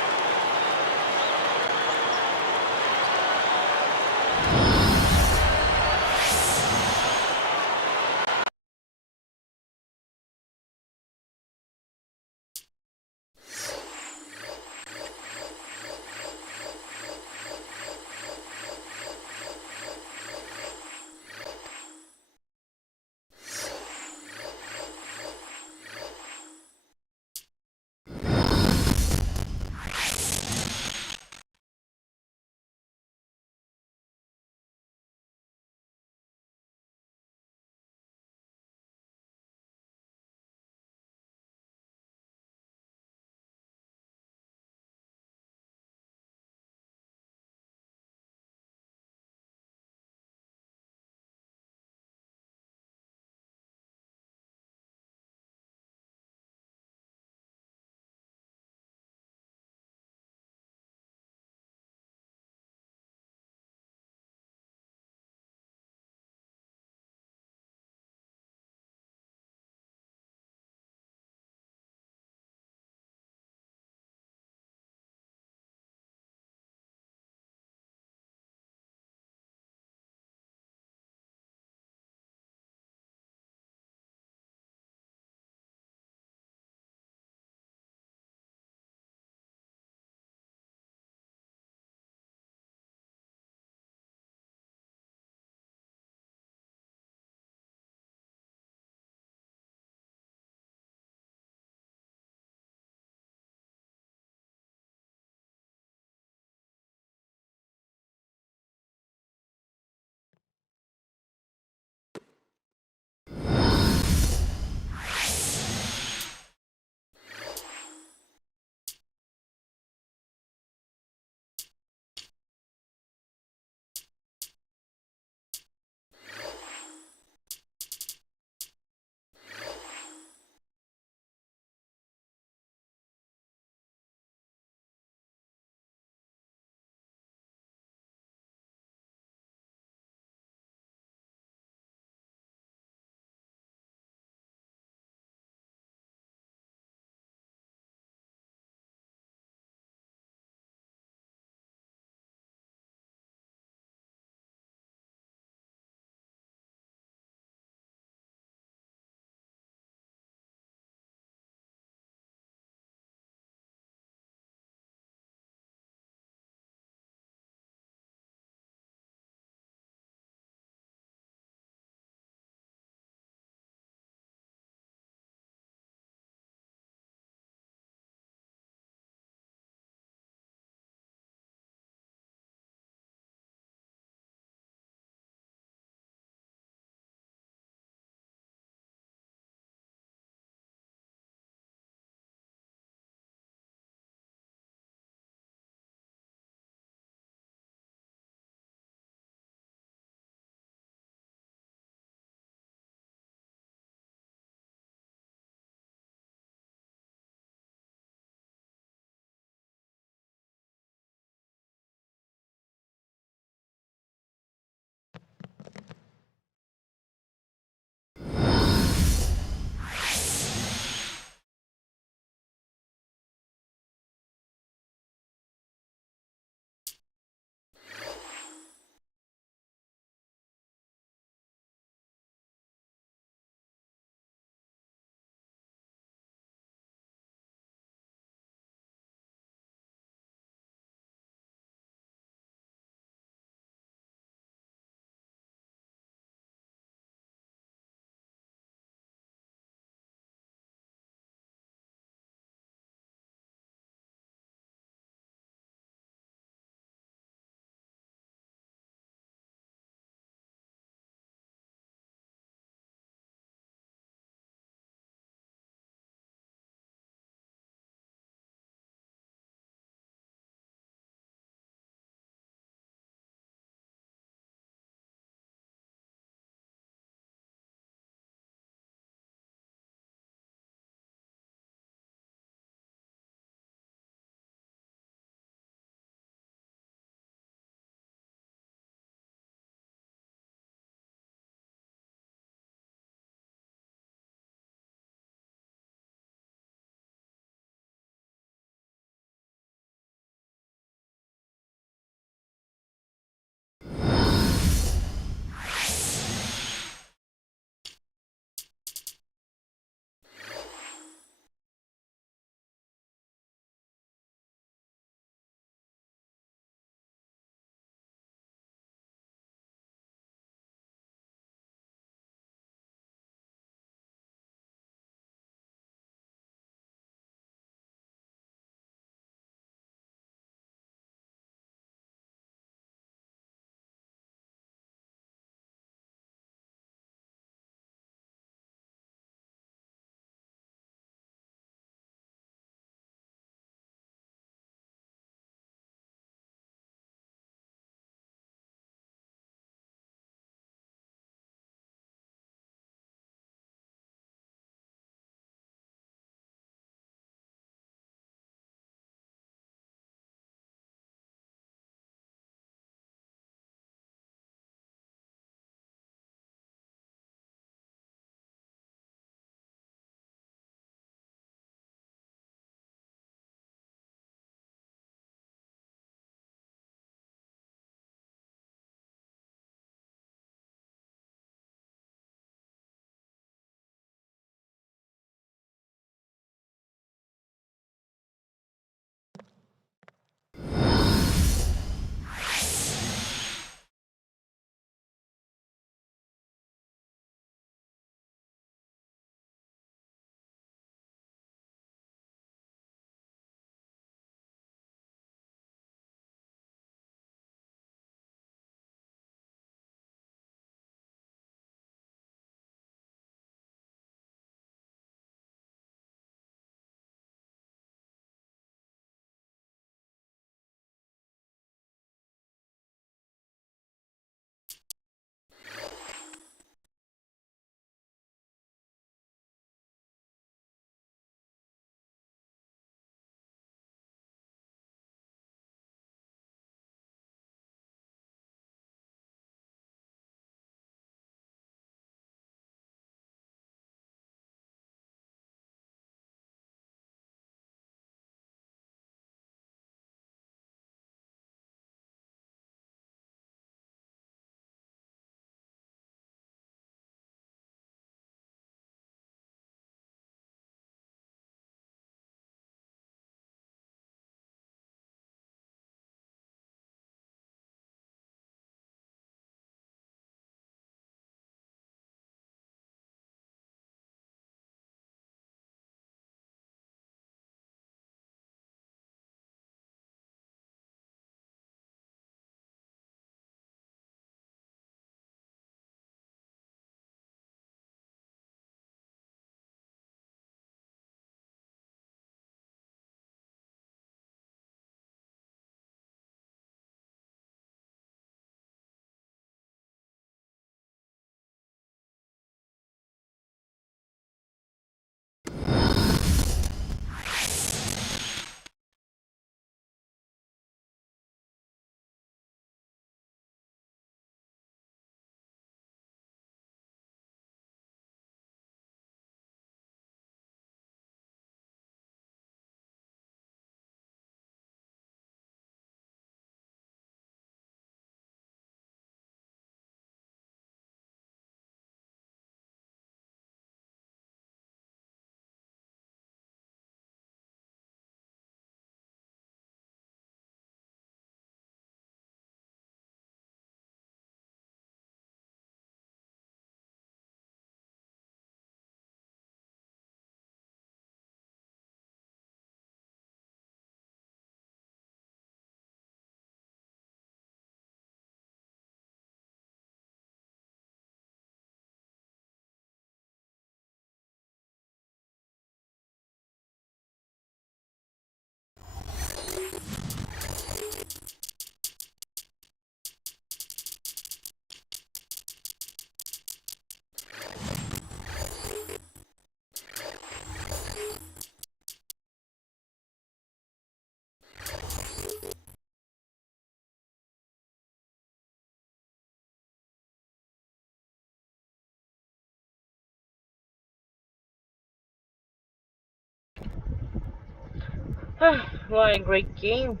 What a great game.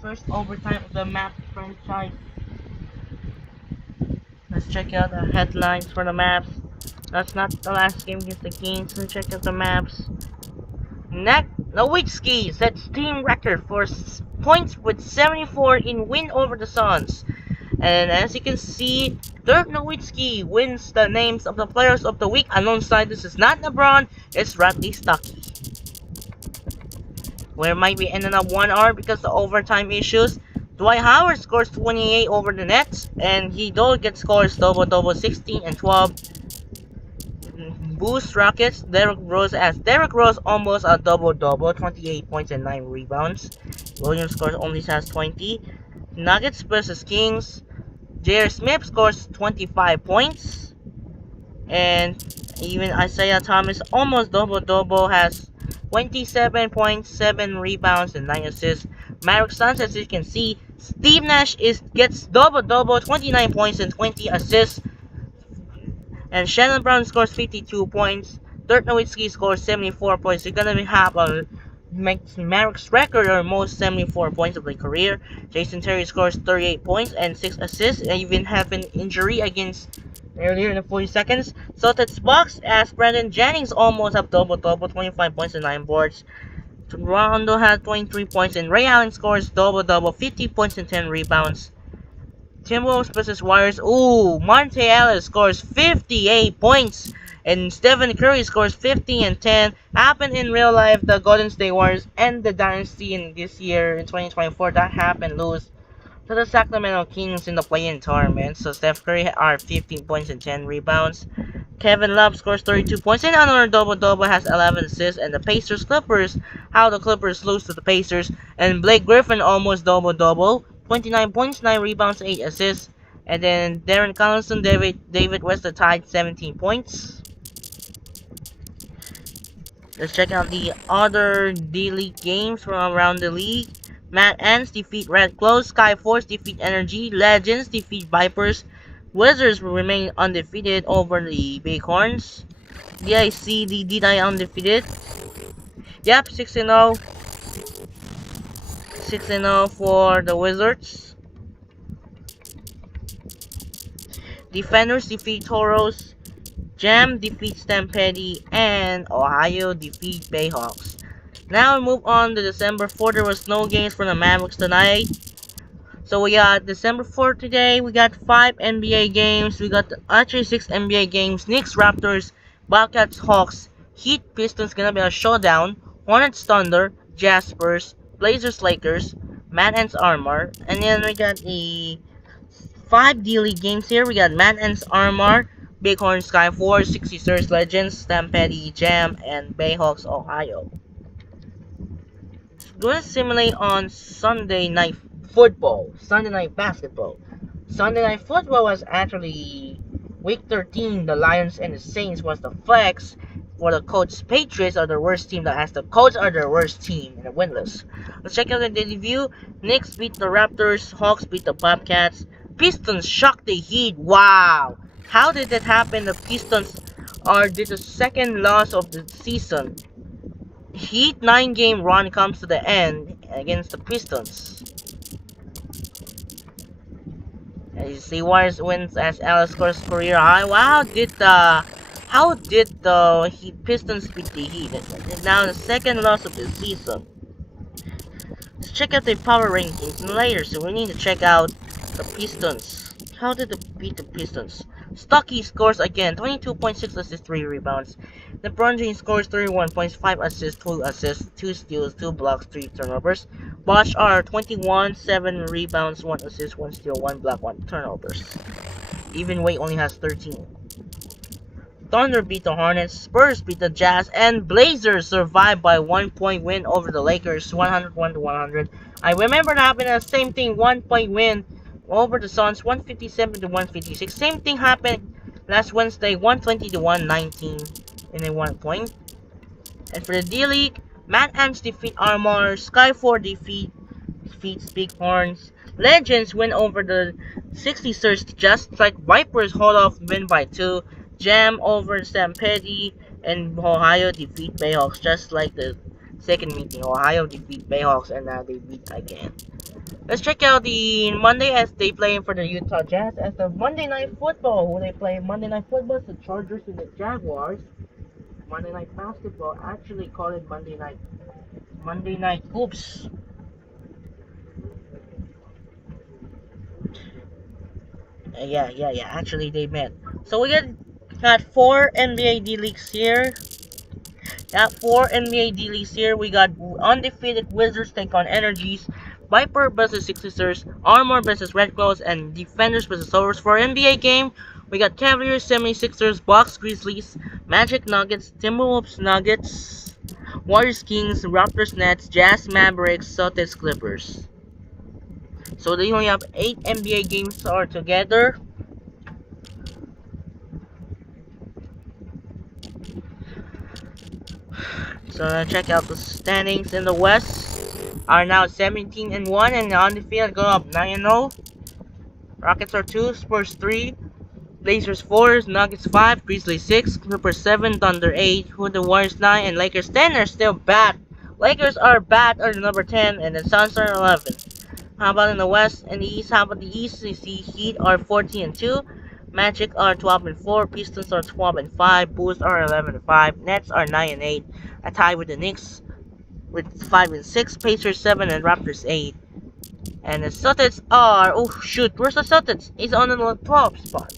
First overtime of the map franchise. Let's check out the headlines for the maps. That's not the last game against the Kings. Let's check out the maps. Nowitzki sets team record for points with 74 in win over the Suns. And as you can see, Dirk Nowitzki wins the names of the players of the week. Alongside, this is not LeBron, it's Radley Stuckey. Where might be ending up 1 hour because of overtime issues. Dwight Howard scores 28 over the Nets, and he though gets scores double 16 and 12. Boost Rockets, Derrick Rose almost a double, 28 points and 9 rebounds. Williams scores only has 20. Nuggets versus Kings, J.R. Smith scores 25 points. And even Isaiah Thomas almost double, has 27 points, 7 rebounds, and 9 assists. Maverick Suns, as you can see, Steve Nash gets double, 29 points and 20 assists. And Shannon Brown scores 52 points. Dirk Nowitzki scores 74 points. You're gonna have a Maverick's record or most 74 points of the career. Jason Terry scores 38 points and 6 assists. And even have an injury against earlier in the 40 seconds. Celtics box as Brandon Jennings almost have double, 25 points and 9 boards. Rondo has 23 points and Ray Allen scores double, 50 points and 10 rebounds. Timberwolves versus Warriors. Ooh, Monte Ellis scores 58 points. And Stephen Curry scores 50 and 10. Happened in real life. The Golden State Warriors and the Dynasty in this year, in 2024, that happened lose to the Sacramento Kings in the play-in tournament. So Steph Curry are 15 points and 10 rebounds. Kevin Love scores 32 points and another double has 11 assists. And the Pacers Clippers, how the Clippers lose to the Pacers. And Blake Griffin almost double, 29 points, 9 rebounds, 8 assists. And then Darren Collison, David West tied 17 points. Let's check out the other D-League games from around the league. Mad Ants defeat Red Close, Skyforce defeat Energy, Legends defeat Vipers, Wizards will remain undefeated over the Bighorns. DIC undefeated. Yep, 6-0. 6-0 for the Wizards. Defenders defeat Toros. Jam defeats Stampede, and Ohio defeat Bayhawks. Now we move on to December 4th. There was no games for the Mavericks tonight. So we got December 4th today. We got 5 NBA games. We got actually 6 NBA games. Knicks, Raptors, Bobcats, Hawks, Heat, Pistons gonna be a showdown. Hornets, Thunder, Jaspers, Blazers, Lakers, Mad Ants, Armor, and then we got the 5 D-League games here. We got Mad Ants, Armor, Bighorn, Skyforce, 66ers, Legends, Stampede, Jam, and Bayhawks, Ohio. Gonna simulate on Sunday night football, Sunday night basketball. Sunday night football was actually week 13. The Lions and the Saints was the flex. For the Colts, Patriots are the worst team. As the Colts are the worst team and the winless. Let's check out the daily view. Knicks beat the Raptors. Hawks beat the Bobcats. Pistons shocked the Heat. Wow! How did that happen? The Pistons did the second loss of the season. Heat 9-game run comes to the end against the Pistons. As you see, Warriors wins as Ellis scores career high. Wow, how did the Pistons beat the Heat? It's now the second loss of the season. Let's check out the power rankings later. So we need to check out the Pistons. How did they beat the Pistons? Stuckey scores again, 22.6 assists, 3 rebounds. LeBron James scores 31 points, 5 assists, 2 steals, 2 blocks, 3 turnovers. Bosh R 21, 7 rebounds, 1 assist, 1 steal, 1 block, 1 turnovers. Even Wade only has 13. Thunder beat the Hornets, Spurs beat the Jazz, and Blazers survived by 1-point win over the Lakers, 101-100. I remember that happened the same thing, 1-point win over the Suns, 157-156. Same thing happened last Wednesday, 120-119 in a 1 point. And for the D-League, Mad Ants defeat Armor, Skyforce defeats Bighorns, Legends win over the 66ers just like Vipers hold off win by 2, Jam over Stampede, and Ohio defeat Bayhawks just like the second meeting. Ohio defeat Bayhawks, and now they beat again. Let's check out the Monday as they play for the Utah Jazz. As the Monday Night Football, who they play Monday Night Football, the Chargers and the Jaguars. Monday Night Basketball, actually call it Monday Night Hoops. Yeah. Actually, they met. So we got 4 NBA D leagues here. Got 4 NBA D leagues here. We got undefeated Wizards take on Energies, Viper versus Sixers, Armor versus Red Claws, and Defenders versus Soldiers. For NBA game, we got Cavaliers, 76ers, Bucks, Grizzlies, Magic Nuggets, Timberwolves, Nuggets, Warriors, Kings, Raptors, Nets, Jazz, Mavericks, Celtics, Clippers. So they only have 8 NBA games altogether. So check out the standings in the West. Are now 17-1 and on the field go up 9-0. Rockets are 2, Spurs 3, Blazers 4, Nuggets 5, Grizzlies 6, Clippers 7, Thunder 8, who the Warriors 9, and Lakers 10 are still bad. Lakers are bad are the number 10, and the Suns are 11. How about in the West and the East? How about the East? You see Heat are 14-2, Magic are 12-4, Pistons are 12-5, Bulls are 11-5, Nets are 9-8, a tie with the Knicks with 5-6, Pacers 7, and Raptors 8. And the Celtics are, oh shoot, where's the Celtics? He's on the 12th spot.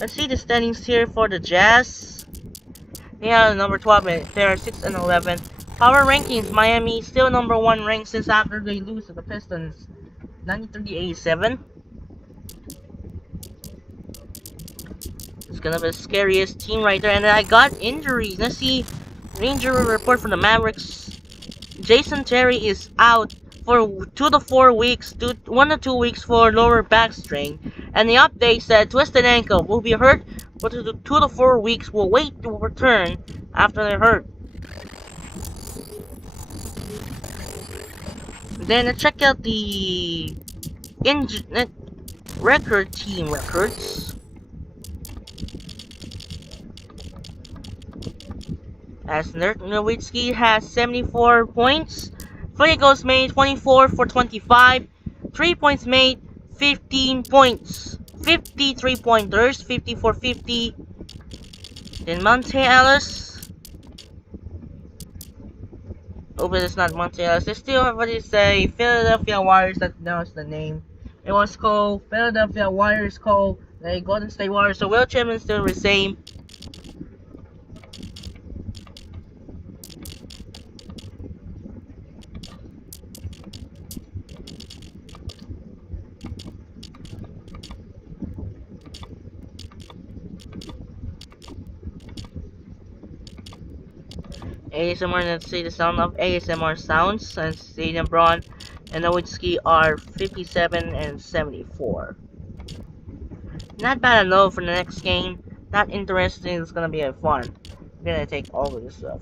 Let's see the standings here for the Jazz. They are number 12 and they are 6-11. Power rankings, Miami still number 1 ranked since after they lose to the Pistons 93-87. It's gonna be the scariest team right there. And I got injuries. Let's see injury report from the Mavericks. Jason Terry is out for 2 to 4 weeks, 1 to 2 weeks for lower back strain. And the update said twisted ankle will be hurt for 2 to 4 weeks. Will wait to return after they're hurt. Then let's check out the record team records. As Dirk Nowitzki has 74 points. Free goals made 24 for 25. 3 points made 15 points. 53 pointers 50 for 50. Then Monte Ellis. Oh, but it's not Monte Ellis. They still have what you say Philadelphia Warriors. That was the name. It was called Philadelphia Warriors called the Golden State Warriors. So Will Chamberlain still the same. ASMR, let's see the sound of ASMR sounds, and Stadium Braun and Nowitzki are 57 and 74. Not bad at all for the next game. Not interesting, it's gonna be fun. I'm gonna take all of this stuff.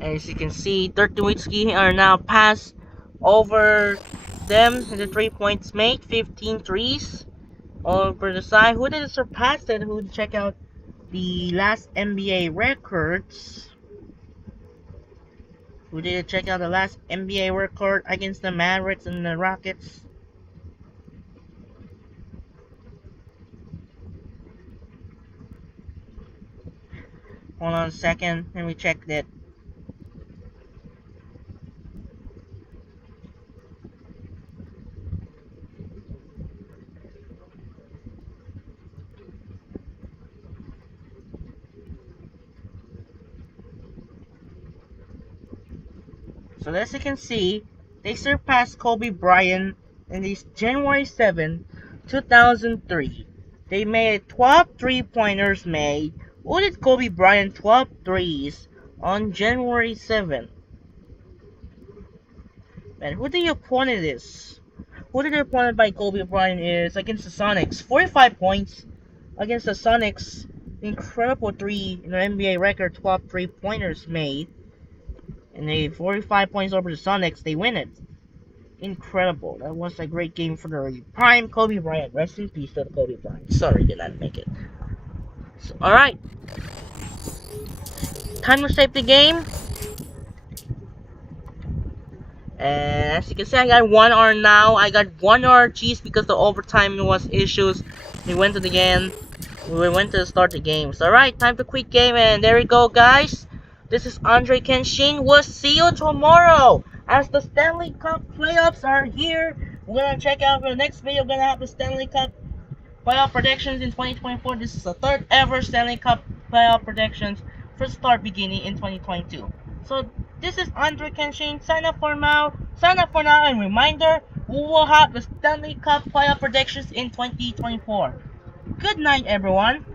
And as you can see, Dirk Nowitzki are now passed over them in the 3 points made, 15 threes. Over the side, who did it surpass it? Who check out the last NBA records? Who did check out the last NBA record against the Mavericks and the Rockets? Hold on a second, let me check that. So as you can see, they surpassed Kobe Bryant in this January 7, 2003. They made 12 3-pointers made. Who did Kobe Bryant 12 threes on January 7? And who the opponent is? Who did the opponent by Kobe Bryant is against the Sonics? 45 points against the Sonics. Incredible 3 in the NBA record, 12 3-pointers made. And they 45 points over the Sonics, they win it. Incredible. That was a great game for the prime Kobe Bryant. Rest in peace to the Kobe Bryant. Sorry, did not make it. So, alright. Time to save the game. And as you can see, I got 1 hour now. I got 1 hour cheese because the overtime was issues. We went to the game. We went to start the games. Alright, time to quit game. And there we go, guys. This is Andre Kenshin. We'll see you tomorrow. As the Stanley Cup playoffs are here. We're going to check out for the next video. We're going to have the Stanley Cup playoff predictions in 2024. This is the 3rd ever Stanley Cup playoff predictions for start beginning in 2022. So this is Andre Kenshin. Sign up for now. And reminder, we will have the Stanley Cup playoff predictions in 2024. Good night, everyone.